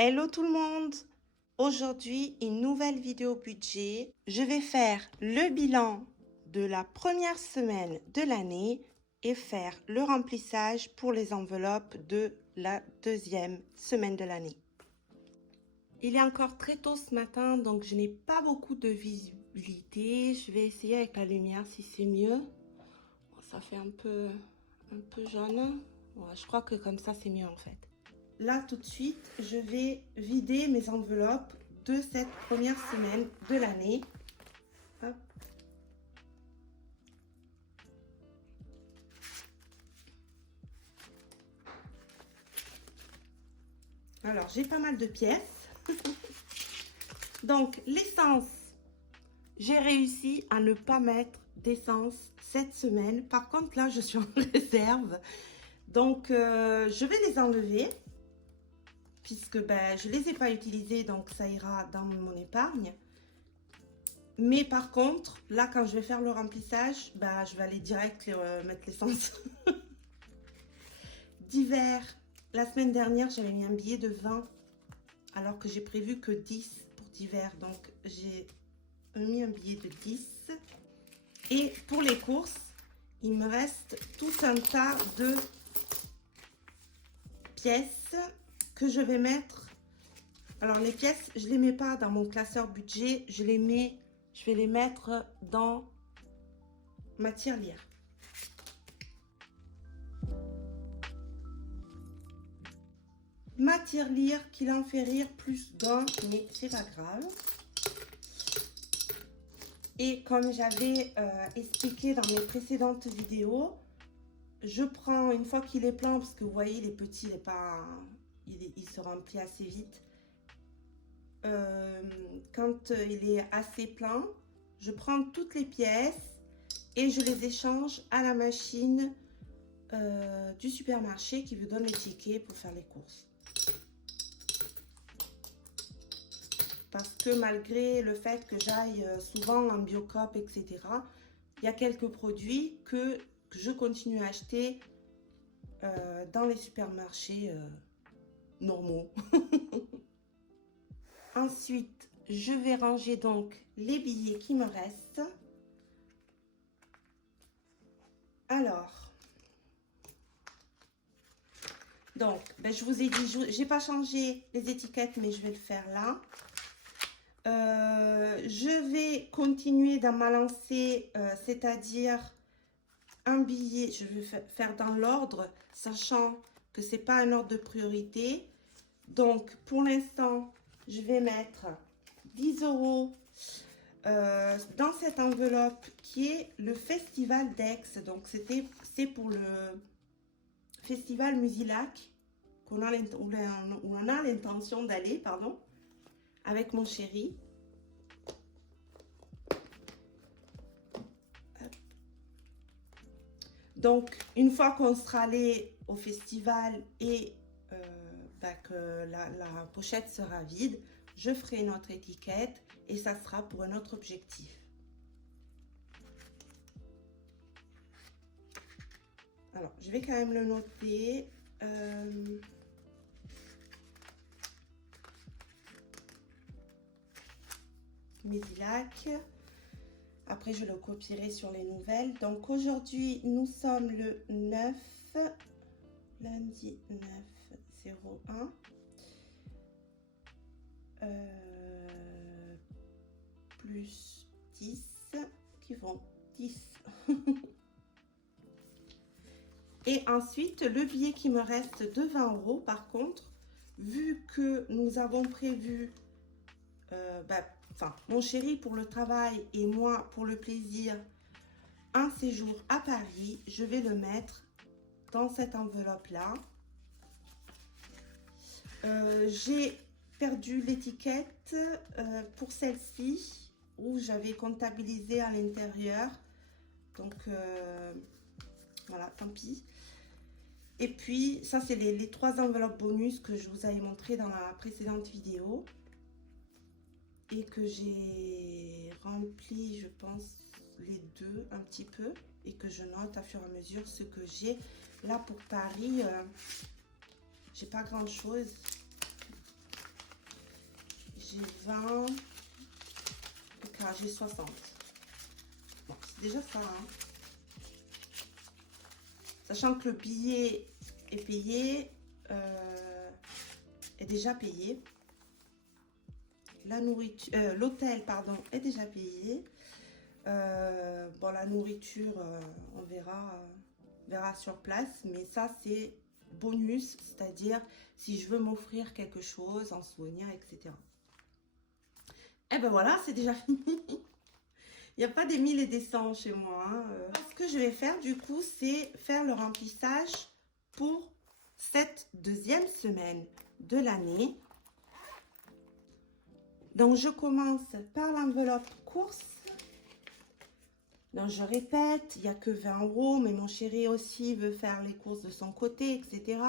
Hello tout le monde! Aujourd'hui, une nouvelle vidéo budget. Je vais faire le bilan de la première semaine de l'année et faire le remplissage pour les enveloppes de la deuxième semaine de l'année. Il est encore très tôt ce matin, donc je n'ai pas beaucoup de visibilité. Je vais essayer avec la lumière si c'est mieux. Ça fait un peu jaune. Ouais, je crois que comme ça, c'est mieux en fait. Là, tout de suite, je vais vider mes enveloppes de cette première semaine de l'année. Alors, j'ai pas mal de pièces. Donc, l'essence, j'ai réussi à ne pas mettre d'essence cette semaine. Par contre, là, je suis en réserve. Donc, je vais les enlever. Puisque je ne les ai pas utilisés, donc ça ira dans mon épargne. Mais par contre, là, quand je vais faire le remplissage, je vais aller direct mettre l'essence. D'hiver, la semaine dernière, j'avais mis un billet de 20, alors que j'ai prévu que 10 pour d'hiver. Donc, j'ai mis un billet de 10. Et pour les courses, il me reste tout un tas de pièces que je vais mettre. Alors, les pièces, je ne les mets pas dans mon classeur budget. Je vais les mettre dans ma tirelire. Ma tirelire qui en fait rire plus d'un, mais c'est pas grave. Et comme j'avais expliqué dans mes précédentes vidéos, je prends une fois qu'il est plein, parce que vous voyez, les petits, il se remplit assez vite. Quand il est assez plein, je prends toutes les pièces et je les échange à la machine du supermarché qui vous donne les tickets pour faire les courses. Parce que malgré le fait que j'aille souvent en Biocoop, etc., il y a quelques produits que je continue à acheter dans les supermarchés normaux. Ensuite, je vais ranger donc les billets qui me restent. Alors, donc, je vous ai dit, je n'ai pas changé les étiquettes, mais je vais le faire là. Je vais continuer dans ma lancée, c'est-à-dire un billet, je vais faire dans l'ordre, sachant que ce n'est pas un ordre de priorité. Donc, pour l'instant, je vais mettre 10 € dans cette enveloppe qui est le Festival d'Aix. Donc, c'est pour le Festival Musilac où on a l'intention d'aller, pardon, avec mon chéri. Donc, une fois qu'on sera allé au festival et que la pochette sera vide, je ferai une autre étiquette et ça sera pour un autre objectif. Alors, je vais quand même le noter. Musilac. Après, je le copierai sur les nouvelles. Donc, aujourd'hui, nous sommes le 9, lundi 9/01. Plus 10 qui vont 10. Et ensuite, le billet qui me reste de 20 €, par contre, vu que nous avons prévu, mon chéri pour le travail et moi pour le plaisir, un séjour à Paris, je vais le mettre dans cette enveloppe-là. J'ai perdu l'étiquette pour celle-ci où j'avais comptabilisé à l'intérieur. Donc, voilà, tant pis. Et puis, ça, c'est les 3 enveloppes bonus que je vous avais montré dans la précédente vidéo. Et que j'ai rempli, je pense, les 2 un petit peu. Et que je note à fur et à mesure ce que j'ai. Là, pour Paris, j'ai pas grand-chose. j'ai 20. Ok, j'ai 60. Bon, c'est déjà ça. Hein. Sachant que le billet est payé, est déjà payé. La nourriture, l'hôtel, pardon, est déjà payé. Bon, la nourriture, on verra sur place. Mais ça, c'est bonus, c'est-à-dire si je veux m'offrir quelque chose en souvenir, etc. Et ben voilà, c'est déjà fini. Il n'y a pas des 1000 et des 100 chez moi. Hein. Ce que je vais faire du coup, c'est faire le remplissage pour cette deuxième semaine de l'année. Donc, je commence par l'enveloppe course. Donc, je répète, il n'y a que 20 €, mais mon chéri aussi veut faire les courses de son côté, etc.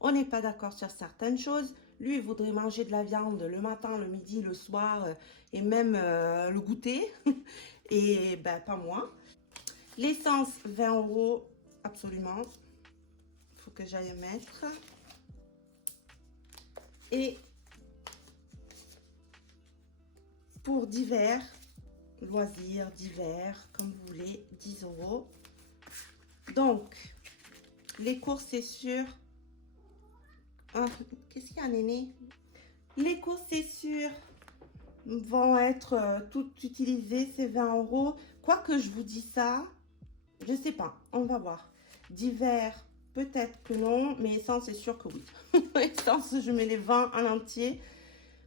On n'est pas d'accord sur certaines choses. Lui, il voudrait manger de la viande le matin, le midi, le soir et même le goûter. Et ben, pas moi. L'essence, 20 €, absolument. Il faut que j'aille mettre. Et pour divers, loisirs, divers, comme vous voulez, 10 €. Donc, les courses, c'est sûr. Ah, qu'est-ce qu'il y a, néné? Les courses, c'est sûr, vont être toutes utilisées, ces 20 €. Quoique je vous dis ça, je sais pas, on va voir. Divers, peut-être que non, mais essence, c'est sûr que oui. Essence, je mets les 20 en entier.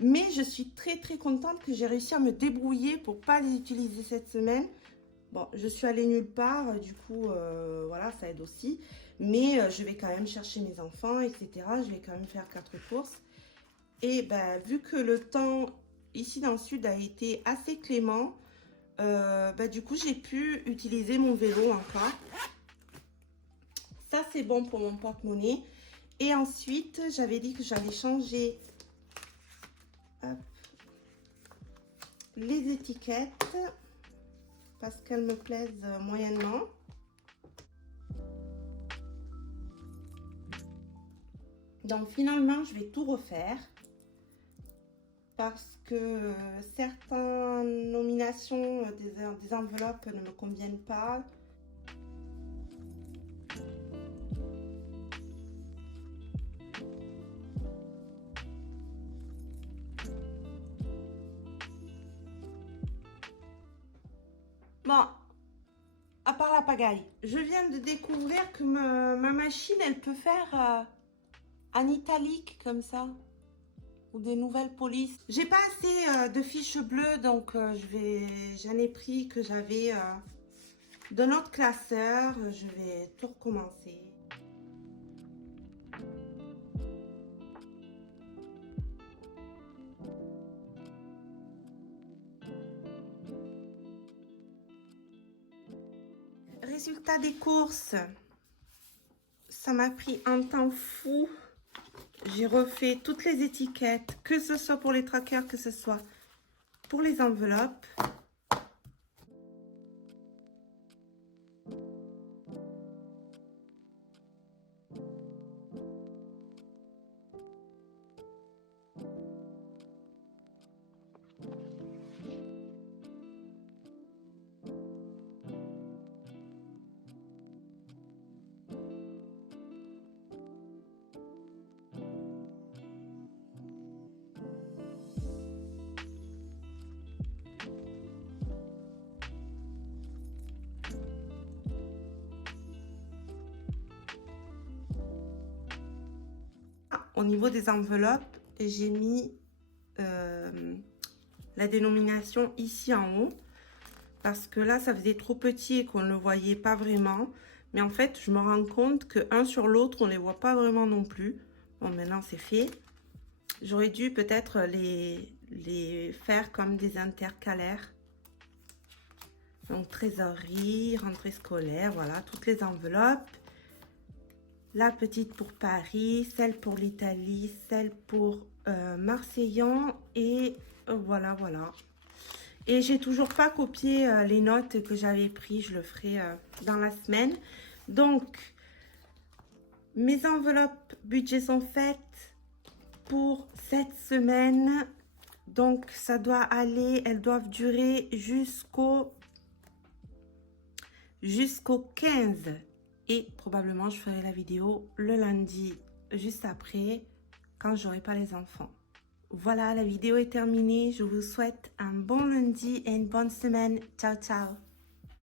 Mais je suis très très contente que j'ai réussi à me débrouiller pour pas les utiliser cette semaine. Bon, je suis allée nulle part, du coup, voilà, ça aide aussi. Mais je vais quand même chercher mes enfants, etc. Je vais quand même faire 4 courses. Et ben, vu que le temps ici dans le sud a été assez clément, ben, du coup, j'ai pu utiliser mon vélo encore. Ça, c'est bon pour mon porte-monnaie. Et ensuite, j'avais dit que j'allais changer les étiquettes parce qu'elles me plaisent moyennement. Donc finalement, je vais tout refaire parce que certaines nominations des enveloppes ne me conviennent pas. Bon, à part la pagaille, je viens de découvrir que ma machine, elle peut faire en italique comme ça. Ou des nouvelles polices. J'ai pas assez de fiches bleues, donc j'en ai pris que j'avais de notre classeur. Je vais tout recommencer. Résultat des courses. Ça m'a pris un temps fou. J'ai refait toutes les étiquettes, que ce soit pour les trackers, que ce soit pour les enveloppes. Au niveau des enveloppes, j'ai mis la dénomination ici en haut. Parce que là, ça faisait trop petit et qu'on ne le voyait pas vraiment. Mais en fait, je me rends compte qu'un sur l'autre, on ne les voit pas vraiment non plus. Bon, maintenant, c'est fait. J'aurais dû peut-être les faire comme des intercalaires. Donc, trésorerie, rentrée scolaire, voilà, toutes les enveloppes. La petite pour Paris, celle pour l'Italie, celle pour Marseillan et voilà, voilà. Et j'ai toujours pas copié les notes que j'avais prises, je le ferai dans la semaine. Donc, mes enveloppes budget sont faites pour cette semaine. Donc, ça doit aller, elles doivent durer jusqu'au 15. Et probablement, je ferai la vidéo le lundi, juste après, quand j'aurai pas les enfants. Voilà, la vidéo est terminée. Je vous souhaite un bon lundi et une bonne semaine. Ciao, ciao.